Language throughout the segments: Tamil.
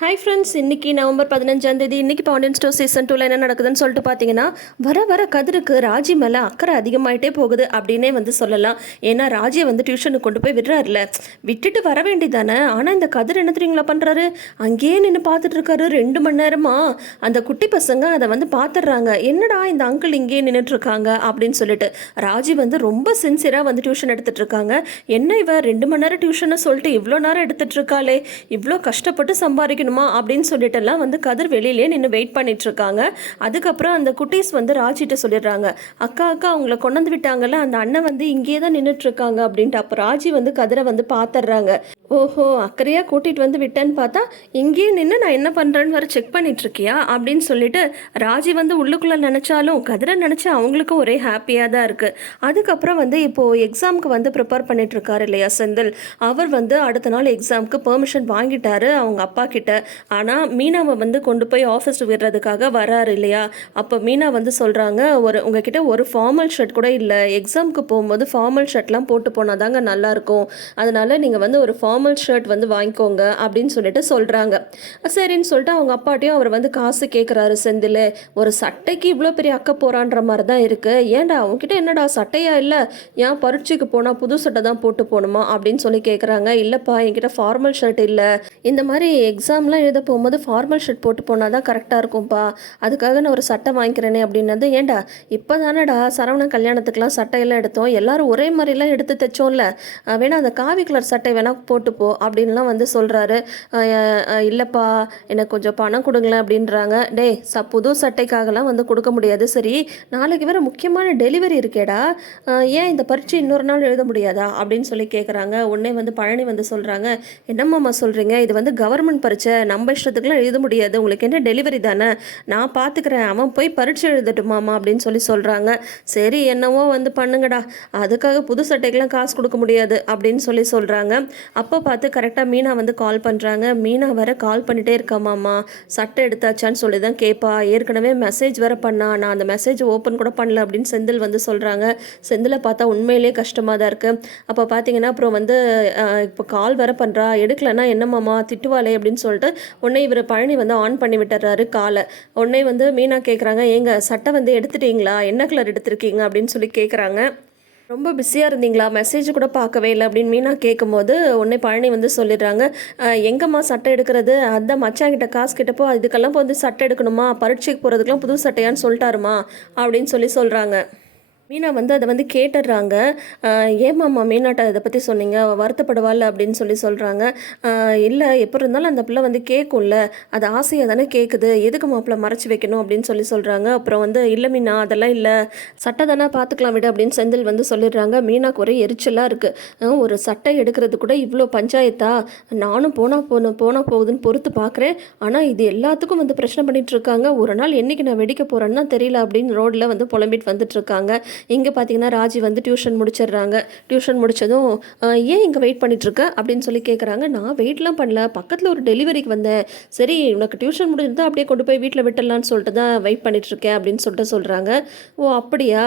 ஹாய் ஃப்ரெண்ட்ஸ், இன்றைக்கி நவம்பர் 15 இன்றைக்கி பாண்டியன் ஸ்டோர் சீசன் 2 என்ன நடக்குதுன்னு சொல்லிட்டு பார்த்தீங்கன்னா, வர கதிருக்கு ராஜி மேலே அக்கறை அதிகமாகிட்டே போகுது அப்படின்னே சொல்லலாம். ஏன்னா ராஜியை டியூஷனுக்கு கொண்டு போய் விடுறாருல, விட்டுட்டு வர வேண்டியதானே. ஆனால் இந்த கதிர் என்ன தெரியுங்களா பண்ணுறாரு, அங்கேயே நின்று பார்த்துட்டு இருக்காரு 2 மணி நேரமாக. அந்த குட்டி பசங்க அதை பார்த்துடுறாங்க, என்னடா இந்த அங்கிள் இங்கேயே நின்றுட்டுருக்காங்க அப்படின்னு சொல்லிட்டு. ராஜி ரொம்ப சின்சியராக டியூஷன் எடுத்துகிட்டு இருக்காங்க. என்ன இவ 2 மணி நேரம் டியூஷனை சொல்லிட்டு இவ்வளோ நேரம் எடுத்துகிட்டு இருக்காளே, இவ்வளோ கஷ்டப்பட்டு சம்பாதிக்கணும் அப்படின்னு சொல்லிட்டுலாம் கதிர் வெளியிலே நின்று வெயிட் பண்ணிட்டு இருக்காங்க. அதுக்கப்புறம் அந்த குட்டீஸ் ராஜிட்ட சொல்லிடுறாங்க, அக்கா அவங்கள கொண்டு வந்து விட்டாங்கல்ல, அந்த அண்ணன் இங்கேயே தான் நின்றுட்டு இருக்காங்க அப்படின்ட்டு. அப்போ ராஜி கதிரை பார்த்துடுறாங்க. ஓஹோ, அக்கறையாக கூட்டிகிட்டு விட்டேன்னு பார்த்தா இங்கேயே நின்று நான் என்ன பண்ணுறேன்னு வர செக் பண்ணிகிட்ருக்கியா அப்படின்னு சொல்லிட்டு ராஜி உள்ளுக்குள்ளே நினச்சாலும் கதிரை நினச்சா அவங்களுக்கும் ஒரே ஹாப்பியாக தான் இருக்குது. அதுக்கப்புறம் இப்போது எக்ஸாமுக்கு ப்ரிப்பேர் பண்ணிகிட்ருக்காரு இல்லையா செந்தில், அவர் அடுத்த நாள் எக்ஸாமுக்கு பெர்மிஷன் வாங்கிட்டாரு அவங்க அப்பா கிட்ட. ஆனால் மீனாவை கொண்டு போய் ஆஃபீஸ் விடுறதுக்காக வராரு இல்லையா. அப்போ மீனா சொல்கிறாங்க, உங்ககிட்ட ஒரு ஃபார்மல் ஷர்ட் கூட இல்லை, எக்ஸாமுக்கு போகும்போது ஃபார்மல் ஷர்ட்லாம் போட்டு போனால் தாங்க நல்லாயிருக்கும், அதனால் நீங்கள் ஒரு ஃபார்மல் ஷர்ட் வாங்கிக்கோங்க அப்படின்னு சொல்லிட்டு சொல்கிறாங்க. சரின்னு சொல்லிட்டு அவங்க அப்பாட்டையும் அவர் காசு கேட்குறாரு செந்தில். ஒரு சட்டைக்கு இவ்வளோ பெரிய அக்க போகிறான்ற மாதிரி தான் இருக்குது, ஏன்டா அவங்ககிட்ட என்னடா சட்டையா இல்லை, ஏன் பரீட்சைக்கு போனால் புது சட்டை தான் போட்டு போகணுமா அப்படின்னு சொல்லி கேட்குறாங்க. இல்லைப்பா, என்கிட்ட ஃபார்மல் ஷர்ட் இல்லை, இந்த மாதிரி எக்ஸாம்லாம் எழுத போகும்போது ஃபார்மல் ஷர்ட் போட்டு போனால் தான் கரெக்டாக இருக்கும்ப்பா, அதுக்காக நான் ஒரு சட்டை வாங்கிக்கிறேனே அப்படின்னது. ஏன்டா இப்போ தானடா சரவணன் கல்யாணத்துக்குலாம் சட்டையெல்லாம் எடுத்தோம், எல்லாரும் ஒரே மாதிரிலாம் எடுத்து தைச்சோம்ல, வேணா அந்த காவி கலர் சட்டை வேணால் போட்டுப்போ அப்படின்லாம் சொல்கிறாரு. இல்லைப்பா, எனக்கு கொஞ்சம் பணம் கொடுங்களேன் அப்படின்றாங்க. டே புது சட்டைக்காகலாம் கொடுக்க முடியாது, சரி நாளைக்கு வேறு முக்கியமான டெலிவரி இருக்கேடா, ஏன் இந்த பரீட்சை இன்னொரு நாள் எழுத முடியாதா அப்படின்னு சொல்லி கேட்குறாங்க. உடனே பழனி சொல்கிறாங்க, என்னம்மாம்மா சொல்கிறீங்க, இது கவர்மெண்ட் பரீட்சை, நம்ம இஷ்டத்துக்குலாம் எழுத முடியாது, உங்களுக்கு என்ன டெலிவரி தானே, நான் பார்த்துக்கிறேன், அவன் போய் பரீட்சை எழுதட்டுமாம்மா அப்படின்னு சொல்கிறாங்க. சரி என்னவோ பண்ணுங்கடா, அதுக்காக புது சட்டைக்கெலாம் காசு கொடுக்க முடியாது அப்படின்னு சொல்கிறாங்க. அப்போ பார்த்து கரெக்டாக மீனா கால் பண்ணுறாங்க. மீனா வேற கால் பண்ணிகிட்டே இருக்காமாம்மா, சட்டை எடுத்தாச்சான்னு சொல்லி தான் கேட்பா, ஏற்கனவே மெசேஜ் வேற பண்ணா, நான் அந்த மெசேஜ் ஓப்பன் கூட பண்ணல அப்படின்னு செந்தில் சொல்கிறாங்க. செந்திலை பார்த்தா உண்மையிலே கஷ்டமாக தான் இருக்குது. அப்போ பார்த்தீங்கன்னா அப்புறம் இப்போ கால் வேற பண்ணுறா, எடுக்கலைன்னா என்னம்மாம்மா திட்டுவாளே அப்படின்னு சொல்லிட்டு உடனே இவர் பழனி ஆன் பண்ணி விட்டுறாரு காலை. உடனே மீனா கேட்குறாங்க, ஏங்க சட்டை எடுத்துட்டீங்களா, என்ன கலர் எடுத்திருக்கீங்க அப்படின்னு சொல்லி கேட்குறாங்க. ரொம்ப பிஸியாக இருந்தீங்களா, மெசேஜ் கூட பார்க்கவே இல்லை அப்படின்னு மீனா கேட்கும்போது உடனே பழனி சொல்லிடுறாங்க, எங்கம்மா சட்டை எடுக்கிறது, அதான் மச்சாங்கிட்ட காசு கிட்டப்போ இதுக்கெல்லாம் சட்டை எடுக்கணுமா, பரீட்சைக்கு போகிறதுக்கெலாம் புது சட்டையான்னு சொல்லிட்டாருமா அப்படின்னு சொல்கிறாங்க. மீனா அதை கேட்டுடுறாங்க. ஏமாம்மா மீனாட்ட இதை பற்றி சொன்னீங்க, வருத்தப்படுவாள் அப்படின்னு சொல்கிறாங்க. இல்லை, எப்போ இருந்தாலும் அந்த பிள்ளை கேட்கும்ல, அது ஆசையாக தானே கேட்குது, எதுக்கு மாப்பிள்ளை மறைச்சி வைக்கணும் அப்படின்னு சொல்கிறாங்க. அப்புறம் இல்லை மீனா, அதெல்லாம் இல்லை, சட்டை தானே பார்த்துக்கலாம் விட அப்படின்னு செந்தில் சொல்லிடுறாங்க. மீனாக்கு ஒரே எரிச்சலாக இருக்குது, ஒரு சட்டை எடுக்கிறது கூட இவ்வளோ பஞ்சாயத்தா, நானும் போனால் போகுதுன்னு பொறுத்து பார்க்குறேன், ஆனால் இது எல்லாத்துக்கும் பிரச்சனை பண்ணிகிட்டு இருக்காங்க, ஒரு நாள் என்றைக்கு நான் வெடிக்க போகிறேன்னா தெரியல அப்படின்னு ரோட்டில் புலம்பிட்டு வந்துட்டுருக்காங்க. இங்கே பார்த்தீங்கன்னா ராஜி டியூஷன் முடிச்சிடுறாங்க. டியூஷன் முடித்ததும் ஏன் இங்கே வெயிட் பண்ணிகிட்ருக்க அப்படின்னு கேட்குறாங்க. நான் வெயிட்லாம் பண்ணல, பக்கத்தில் ஒரு டெலிவரிக்கு வந்தேன், சரி உனக்கு டியூஷன் முடிஞ்சிருந்தால் அப்படியே கொண்டு போய் வீட்டில் விட்டுடலான்னு சொல்லிட்டு தான் வெயிட் பண்ணிகிட்ருக்கேன் அப்படின்னு சொல்கிறாங்க. ஓ அப்படியா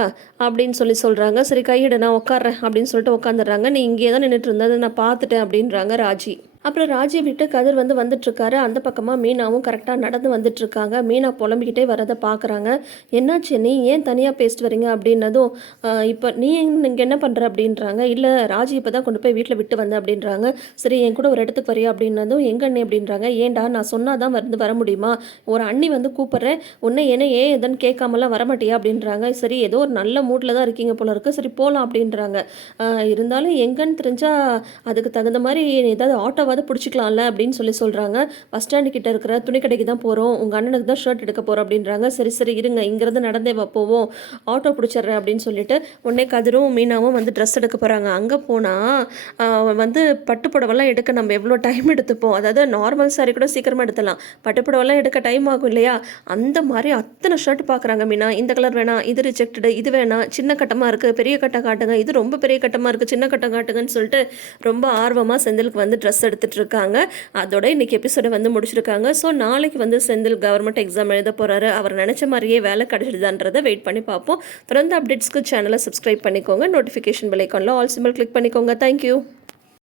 அப்படின்னு சொல்கிறாங்க. சரி கையிட, நான் உட்காறேன் அப்படின்னு சொல்லிட்டு உட்காந்துடுறாங்க. நீ இங்கே தான் நின்றுட்டு இருந்தது நான் பார்த்துட்டேன் அப்படின்றாங்க ராஜி. அப்புறம் ராஜி விட்டு கதிர் வந்துட்டுருக்காரு. அந்த பக்கமாக மீனாவும் கரெக்டாக நடந்து வந்துட்டுருக்காங்க. மீனா புலம்பிக்கிட்டே வரதை பார்க்குறாங்க. என்னாச்சு, நீ ஏன் தனியாக பேசிட்டு வரீங்க அப்படின்னதும் இப்போ நீ இங்கே என்ன பண்ணுற அப்படின்றாங்க. இல்லை ராஜி இப்போ தான் கொண்டு போய் வீட்டில் விட்டு வந்தேன் அப்படின்றாங்க. சரி என் கூட ஒரு இடத்துக்கு வரியா அப்படின்னதும் எங்க அண்ணி அப்படின்றாங்க. ஏன்டா நான் சொன்னால் தான் வர முடியுமா, ஒரு அண்ணி கூப்பிட்றேன், உன்னை ஏன் எதுன்னு கேட்காமலாம் வரமாட்டியா அப்படின்றாங்க. சரி ஏதோ ஒரு நல்ல மூட்டில் தான் இருக்கீங்க போல இருக்குது, சரி போகலாம் அப்படின்றாங்க. இருந்தாலும் எங்கன்னு தெரிஞ்சால் அதுக்கு தகுந்த மாதிரி ஏதாவது ஆட்டோ பிடிச்சிக்கலாம்ல அப்படின்னு சொல்கிறாங்க. பஸ் ஸ்டாண்டு கிட்ட இருக்கிற துணி கடைக்கு தான் போகிறோம், உங்கள் அண்ணனுக்கு தான் ஷர்ட் எடுக்க போகிறோம் அப்படின்றாங்க. சரி இருங்க, இங்கேருந்து நடந்தே போவோம், ஆட்டோ பிடிச்சிட்றேன் அப்படின்னு சொல்லிட்டு உடனே கதிரும் மீனாவும் ட்ரெஸ் எடுக்க போகிறாங்க. அங்கே போனால் பட்டுப்புடவெல்லாம் எடுக்க நம்ம எவ்வளோ டைம் எடுத்துப்போம், அதாவது நார்மல் சாரி கூட சீக்கிரமாக எடுத்துலாம், பட்டுப்புடவெல்லாம் எடுக்க டைம் ஆகும் இல்லையா, அந்த மாதிரி அத்தனை ஷர்ட் பார்க்குறாங்க மீனா. இந்த கலர் வேணாம், இது ரிஜெக்டடு, இது வேணாம், சின்ன கட்டமாக இருக்குது, பெரிய கட்டை காட்டுங்க, இது ரொம்ப பெரிய கட்டமாக இருக்குது, சின்ன கட்டம் காட்டுங்கன்னு சொல்லிட்டு ரொம்ப ஆர்வமாக செந்திலுக்கு ட்ரெஸ் எடுத்துகிட்டு இருக்காங்க. அதோட இன்னைக்கு எபிசோட முடிச்சிருக்காங்க. ஸோ நாளைக்கு செந்தில் கவர்மெண்ட் எக்ஸாம் எழுத போகிறாரு. அவர் நினச்ச மாதிரியே வேலை கிடைச்சிடுதான்றதை வெயிட் பண்ணி பார்ப்போம். தொடர்ந்து அப்டேட்ஸ்க்கு சேனலை சப்ஸ்கிரைப் பண்ணிக்கோங்க, நோட்டிஃபிகேஷன் பெல் ஐக்கானில் ஆல் சிம்பிள் கிளிக் பண்ணிக்கோங்க. தேங்க்யூ.